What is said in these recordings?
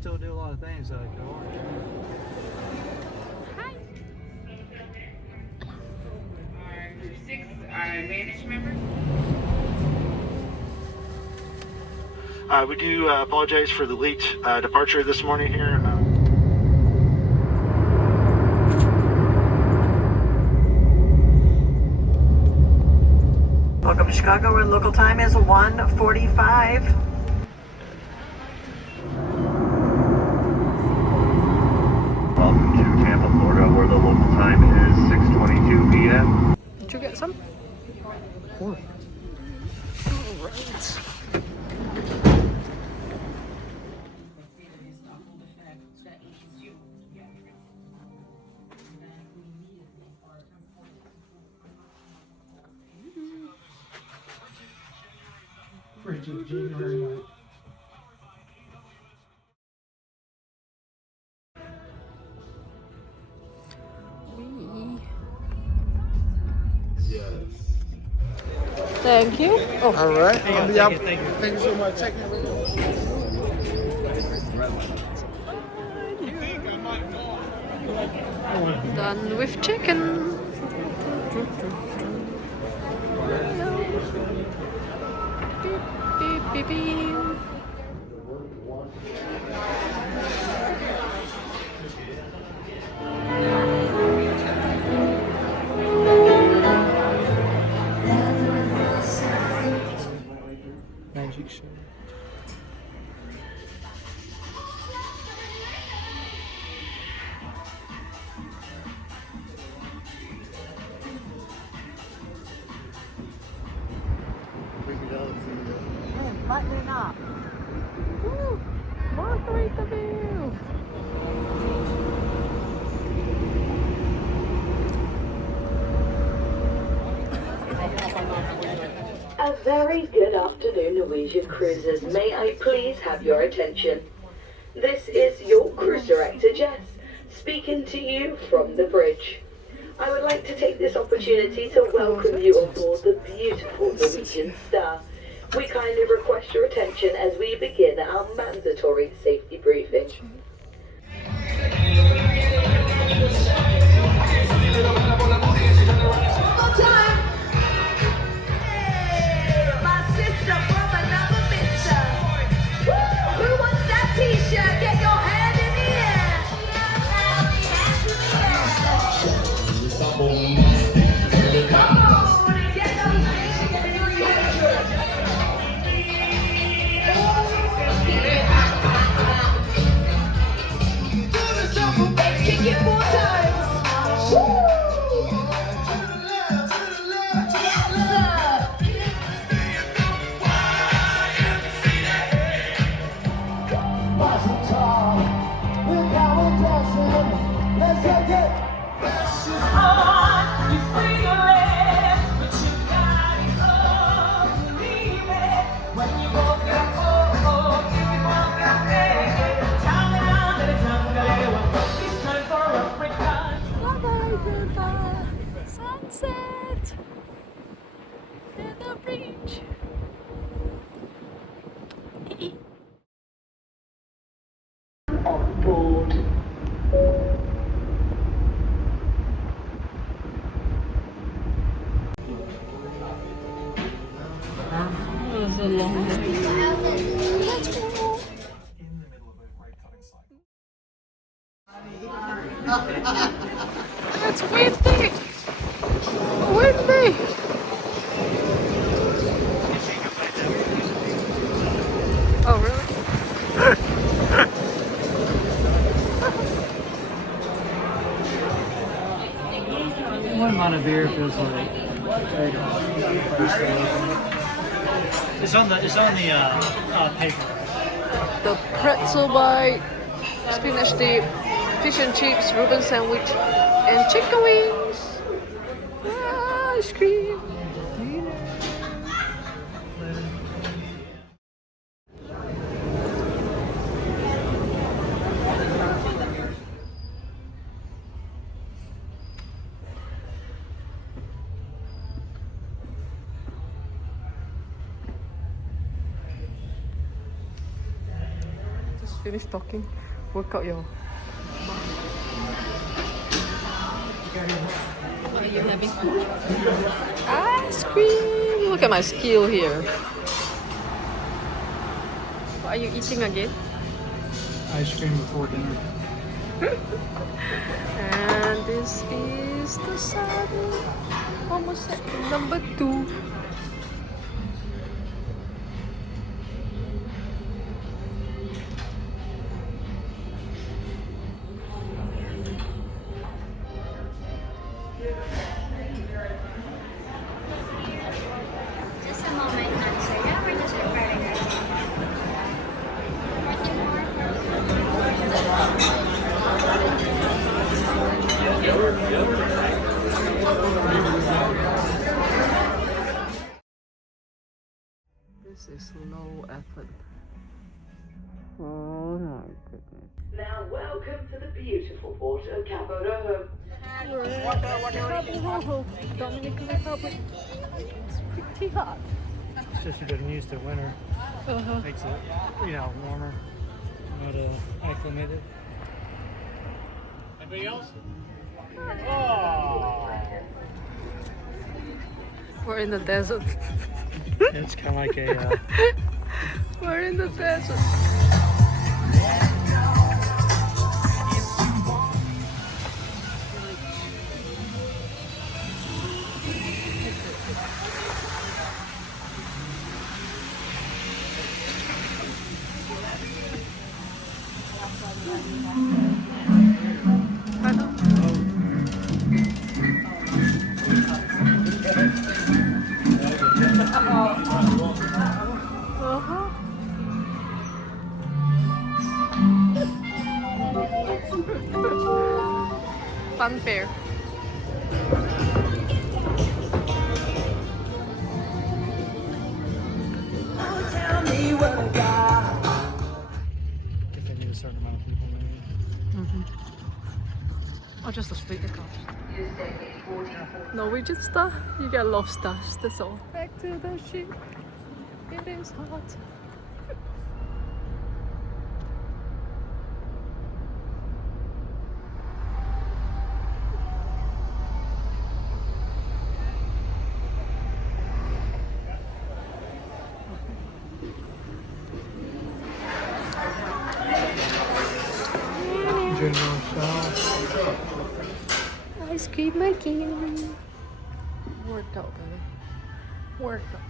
still do a lot of things like orange. Hi. Our 6 managed members. We do apologize for the late departure this morning here. Welcome to Chicago, where local time is 1:45. Welcome to Tampa, Florida, where the local time is 6:22 p.m. Did you get some? Cool. Alright. Frigid January night. Yes. Thank you. Oh. All right. Thank Thank you so much. Take care. Done with chicken. Beep, beep, beep, beep. Magic show. Lightning up. Woo! Margarita view. A very good afternoon, Norwegian cruisers. May I please have your attention? This is your cruise director, Jess, speaking to you from the bridge. I would like to take this opportunity to welcome you on board the beautiful Norwegian Star. We kindly request your attention as we begin our mandatory safety briefing. Sunset and the beach. On board. That was a long day. Let's go. It's windy. Windy. Oh, really? One amount of beer feels like it's on the paper. The pretzel bite, spinach dip, fish and chips, Reuben sandwich, and chicken wings. Ice cream. Finish talking. Work out your. What are you having? Ice cream! Look at my skill here. What are you eating again? Ice cream before dinner. And this is the saddle. Almost at number 2. Just a moment, ma'am, sir. Yeah, we're just preparing our This is low effort. Oh my goodness. Now welcome to the beautiful port of Cabo Rojo. We're at Cabo Rojo, Dominican Republic. It's pretty hot. It's just you're getting used to winter. Makes it, warmer. Not acclimated. Anybody else? Oh! We're in the desert. It's kind of like a. We're in the desert. Fun fair. If they need a certain amount of people, maybe. Or just a split across. Norwegian star, you get lobsters, that's all. Back to the ship. It is hot. General Shaw. Ice cream making. Worked out, baby. Worked out.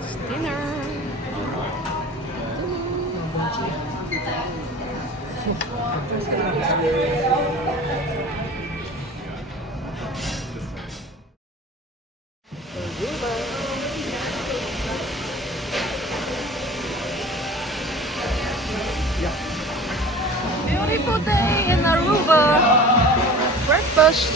It's dinner. Beautiful day in Aruba. Breakfast.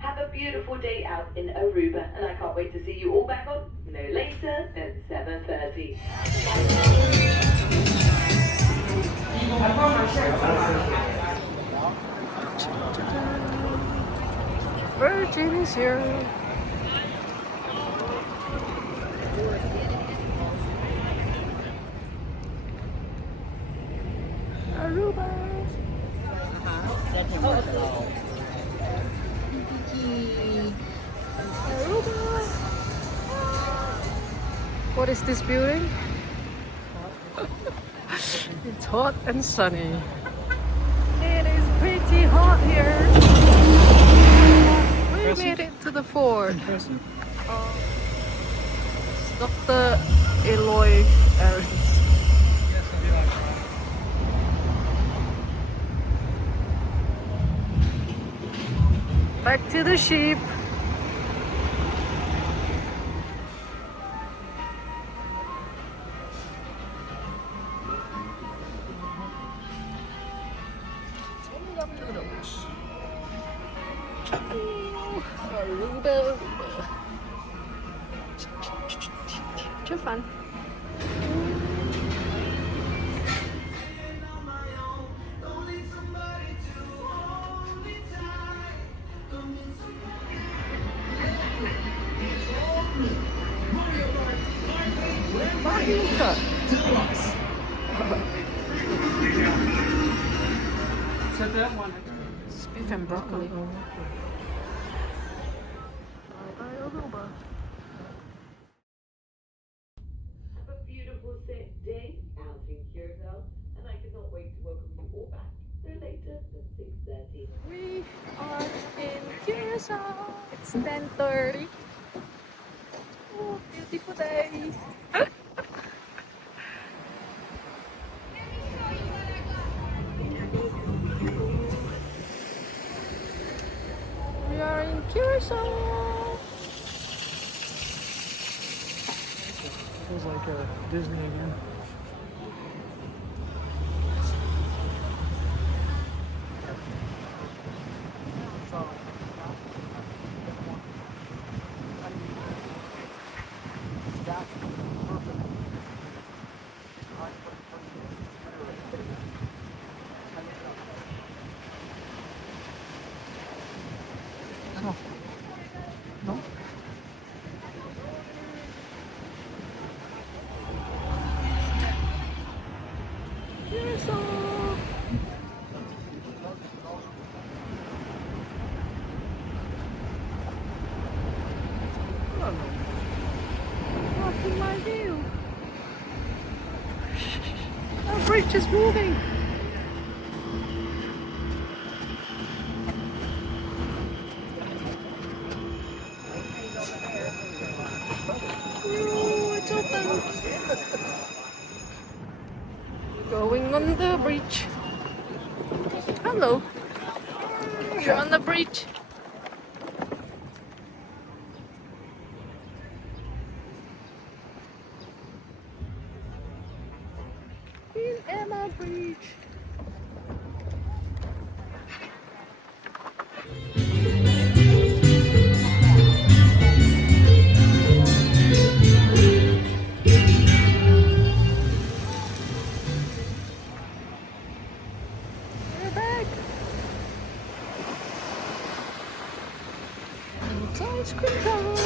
Have a beautiful day out in Aruba, and I can't wait to see you all back on no later than 7:30. Virgin is here. Aruba. Aruba. What is this building? It's hot and sunny. It is pretty hot here. We made it to the fort. Impressive. It's Dr. Eloy Aarons. Back to the ship. Aruba. Too fun. So that one. It's beef and broccoli. Bye Aruba. Have a beautiful day out in Curacao, and I cannot wait to welcome you all back no later than 6:30. We are in Curacao. It's 10:30. Oh, beautiful day. We are in Curacao. Feels like Disney again. No? Curacao. Blocking my view. Our bridge is moving. Oh, it's open. Going on the bridge. Hello. You're on the bridge. Queen Emma Bridge. We're back. It's ice cream time.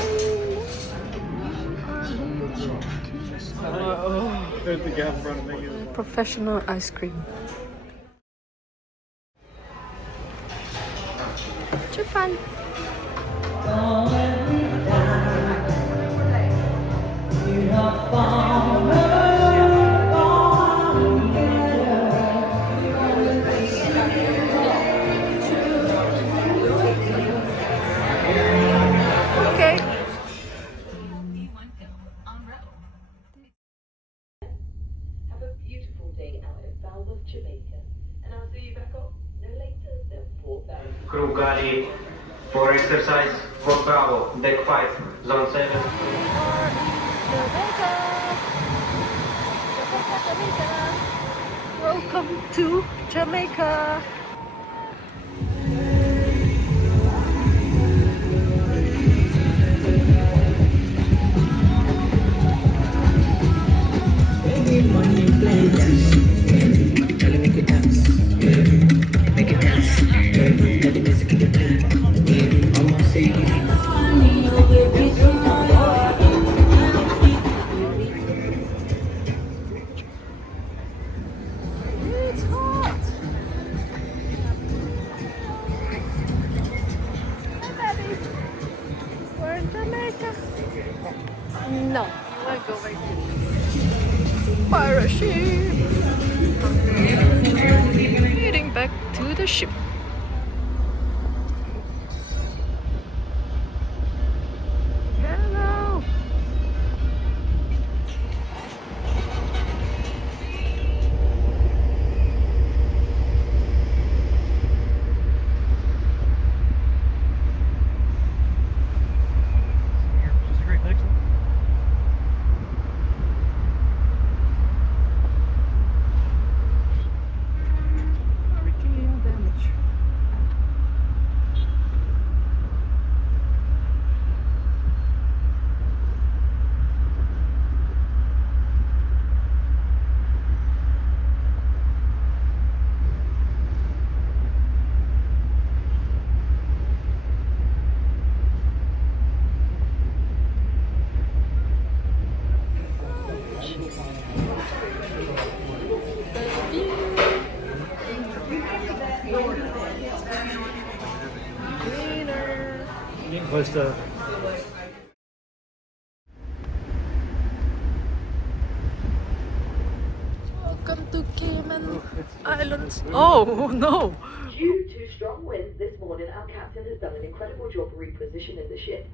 There's the guy in front of me. Professional ice cream. Too fun. Okay. Have a beautiful day out in Falmouth, Jamaica, and I'll see you back up no later than 4:30. Crew galley for exercise for Cabo, deck 5, zone 7. Jamaica. Jamaica. Welcome to Jamaica. It's hot. Hi, baby. We're in Jamaica. No, we're going pirate ship. Heading back to the ship. Hello. place to. Welcome to Cayman Islands. Oh no! Due to strong winds this morning, our captain has done an incredible job repositioning the ship.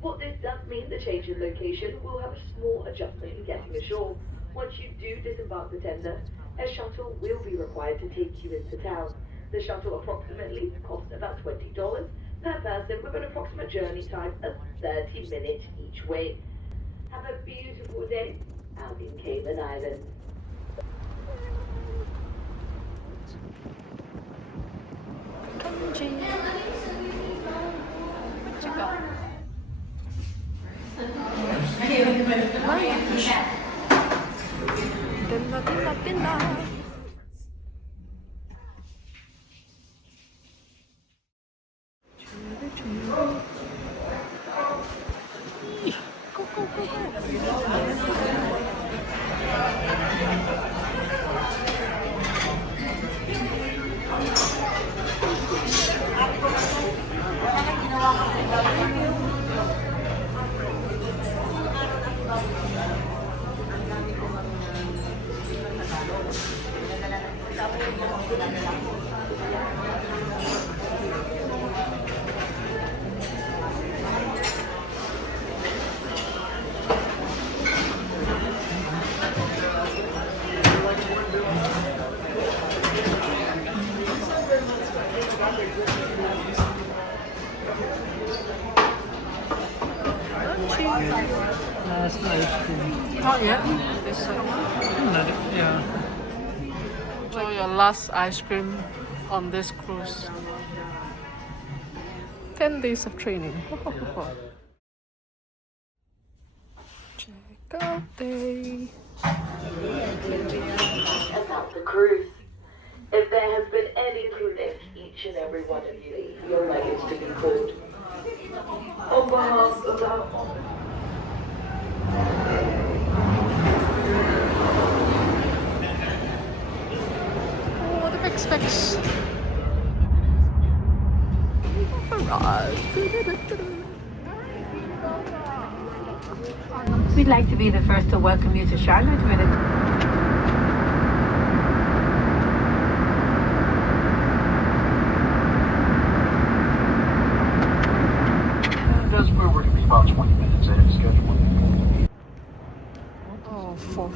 What this does mean, the change in location will have a small adjustment in getting ashore. Once you do disembark the tender, a shuttle will be required to take you into town. The shuttle approximately costs about $20 per person with an approximate journey time of 30 minutes each way. Have a beautiful day out in Cayman Islands. That's ice cream. Not yet. This Yeah. So your last ice cream on this cruise. 10 days of training. Check out day. About the cruise. If there has been any prudence, each and every one of you leave your luggage to be called. On behalf of our Oh, the big specs. We'd like to be the first to welcome you to Charlotte with it. That's where we're going to be about 20 minutes ahead of schedule. Oh, for